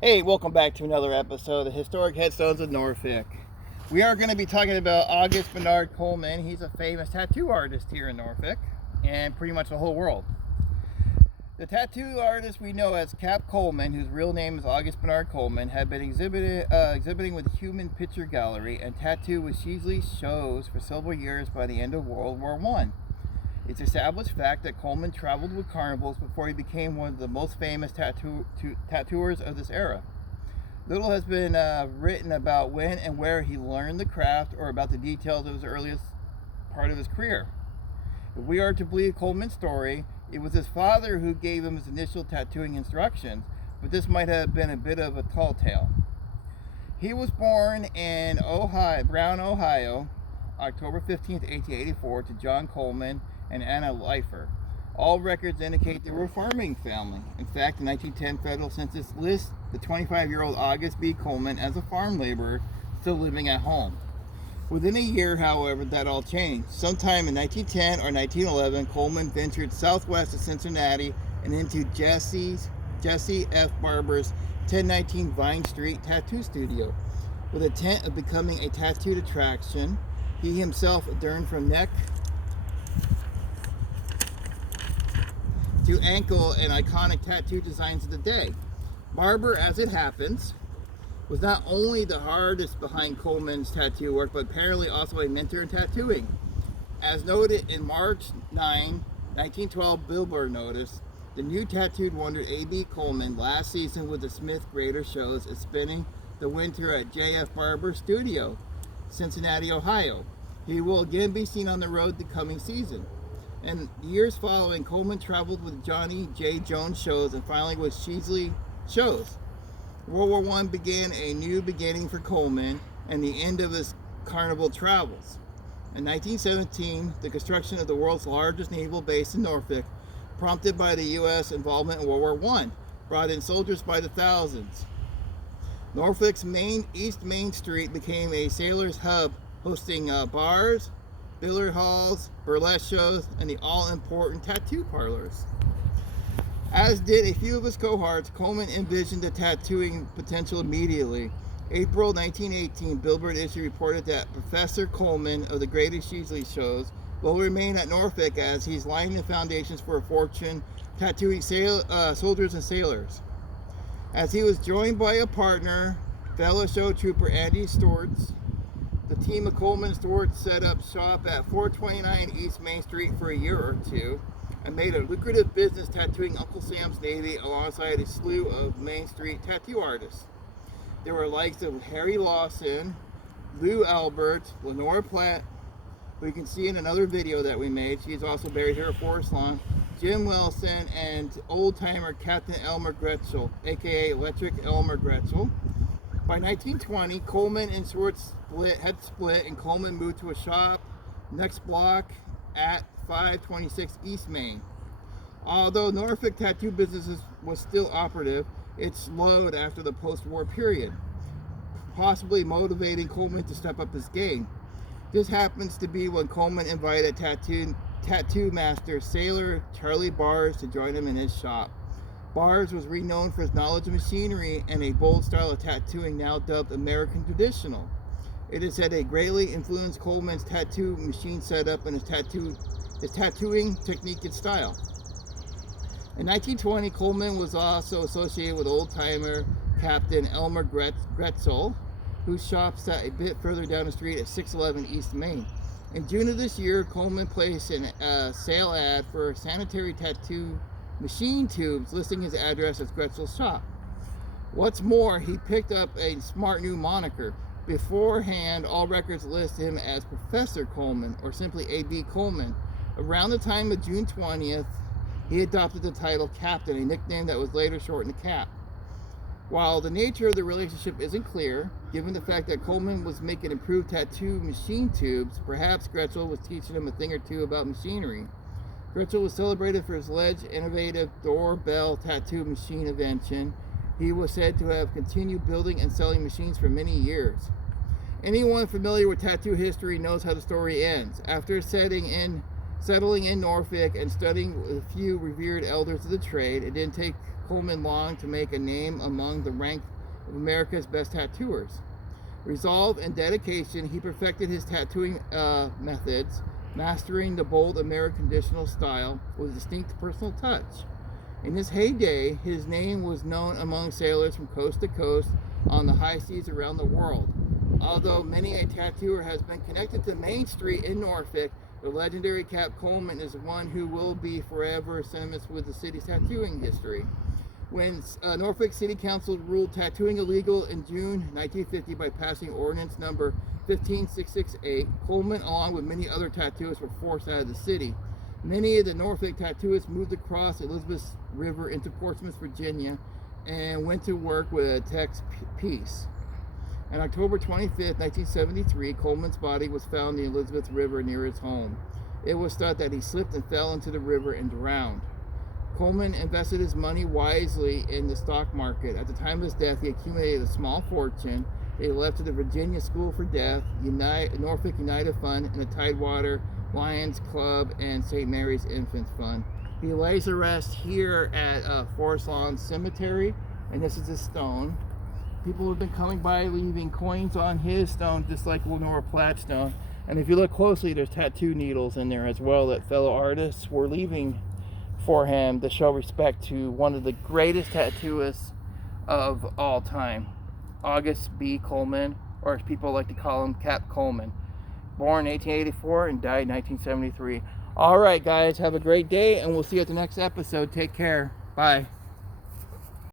Hey, welcome back to another episode of the Historic Headstones of Norfolk. We are going to be talking about August Bernard Coleman. He's a famous tattoo artist here in Norfolk and pretty much the whole world. The tattoo artist we know as Cap Coleman, whose real name is August Bernard Coleman, had been exhibiting with the Human Picture Gallery and tattoo with Sheasley shows for several years by the end of World War I. It's established fact that Coleman traveled with carnivals before he became one of the most famous tattooers of this era. Little has been written about when and where he learned the craft or about the details of his earliest part of his career. If we are to believe Coleman's story, it was his father who gave him his initial tattooing instructions, but this might have been a bit of a tall tale. He was born in Brown, Ohio, October 15th, 1884, to John Coleman and Anna Leifer. All records indicate they were a farming family. In fact, the 1910 federal census lists the 25-year-old August B. Coleman as a farm laborer still living at home. Within a year, however, that all changed. Sometime in 1910 or 1911, Coleman ventured southwest of Cincinnati and into Jesse F. Barber's 1019 Vine Street tattoo studio. With the intent of becoming a tattooed attraction, he himself adorned from neck to ankle and iconic tattoo designs of the day. Barber, as it happens, was not only the artist behind Coleman's tattoo work, but apparently also a mentor in tattooing. As noted in March 9, 1912 Billboard notice, the new tattooed wonder A.B. Coleman last season with the Smith Greater shows is spending the winter at J.F. Barber Studio, Cincinnati, Ohio. He will again be seen on the road the coming season. And years following, Coleman traveled with Johnny J. Jones shows and finally with Sheasley shows. World War I began a new beginning for Coleman and the end of his carnival travels. In 1917, the construction of the world's largest naval base in Norfolk, prompted by the U.S. involvement in World War I, brought in soldiers by the thousands. Norfolk's East Main Street became a sailor's hub, hosting bars, billiard halls, burlesque shows, and the all-important tattoo parlors. As did a few of his cohorts, Coleman envisioned the tattooing potential immediately. April 1918, Billboard issue reported that Professor Coleman of the Greatest Sheasley shows will remain at Norfolk as he's laying the foundations for a fortune tattooing soldiers and sailors. As he was joined by a partner, fellow show trooper Andy Storts, the team of Coleman Storts set up shop at 429 East Main Street for a year or two and made a lucrative business tattooing Uncle Sam's Navy alongside a slew of Main Street tattoo artists. There were likes of Harry Lawson, Lou Albert, Lenore Platt, who you can see in another video that we made. She is also buried here at Forest Lawn, Jim Wilson, and old-timer Captain Elmer Gretschel, aka Electric Elmer Gretschel. By 1920, Coleman and Storts had split, and Coleman moved to a shop next block at 526 East Main. Although Norfolk tattoo business was still operative, it slowed after the post-war period, possibly motivating Coleman to step up his game. This happens to be when Coleman invited tattoo master sailor Charlie Bars to join him in his shop. Bars was renowned for his knowledge of machinery and a bold style of tattooing now dubbed American Traditional. It is said it greatly influenced Coleman's tattoo machine setup and his tattooing technique and style. In 1920, Coleman was also associated with old-timer Captain Elmer Gretschel, whose shop sat a bit further down the street at 611 East Main. In June of this year, Coleman placed a sale ad for sanitary tattoo machine tubes, listing his address as Gretschel's shop. What's more, he picked up a smart new moniker. Beforehand, all records list him as Professor Coleman, or simply A.B. Coleman. Around the time of June 20th, he adopted the title Captain, a nickname that was later shortened to Cap. While the nature of the relationship isn't clear, given the fact that Coleman was making improved tattoo machine tubes, perhaps Gretschel was teaching him a thing or two about machinery. Gretschel was celebrated for his alleged innovative doorbell tattoo machine invention. He was said to have continued building and selling machines for many years. Anyone familiar with tattoo history knows how the story ends. After settling in Norfolk and studying with a few revered elders of the trade, it didn't take Coleman longed to make a name among the rank of America's best tattooers. Resolve and dedication, he perfected his tattooing methods, mastering the bold American traditional style with a distinct personal touch. In his heyday, his name was known among sailors from coast to coast on the high seas around the world. Although many a tattooer has been connected to Main Street in Norfolk, the legendary Cap Coleman is one who will be forever synonymous with the city's tattooing history. When Norfolk City Council ruled tattooing illegal in June 1950 by passing Ordinance No. 15668, Coleman, along with many other tattooists, were forced out of the city. Many of the Norfolk tattooists moved across the Elizabeth River into Portsmouth, Virginia, and went to work with Tex Peace. On October 25, 1973, Coleman's body was found in the Elizabeth River near his home. It was thought that he slipped and fell into the river and drowned. Coleman invested his money wisely in the stock market. At the time of his death, he accumulated a small fortune. He left to the Virginia School for Deaf, Norfolk United Fund, and the Tidewater Lions Club and St. Mary's Infant Fund. He lays to rest here at Forest Lawn Cemetery, and this is his stone. People have been coming by leaving coins on his stone, just like Lenora Platt's stone. And if you look closely, there's tattoo needles in there as well that fellow artists were leaving for him to show respect to one of the greatest tattooists of all time, August B. Coleman, or as people like to call him, Cap Coleman. Born 1884 and died 1973. All right, guys, have a great day, and we'll see you at the next episode. Take care. Bye.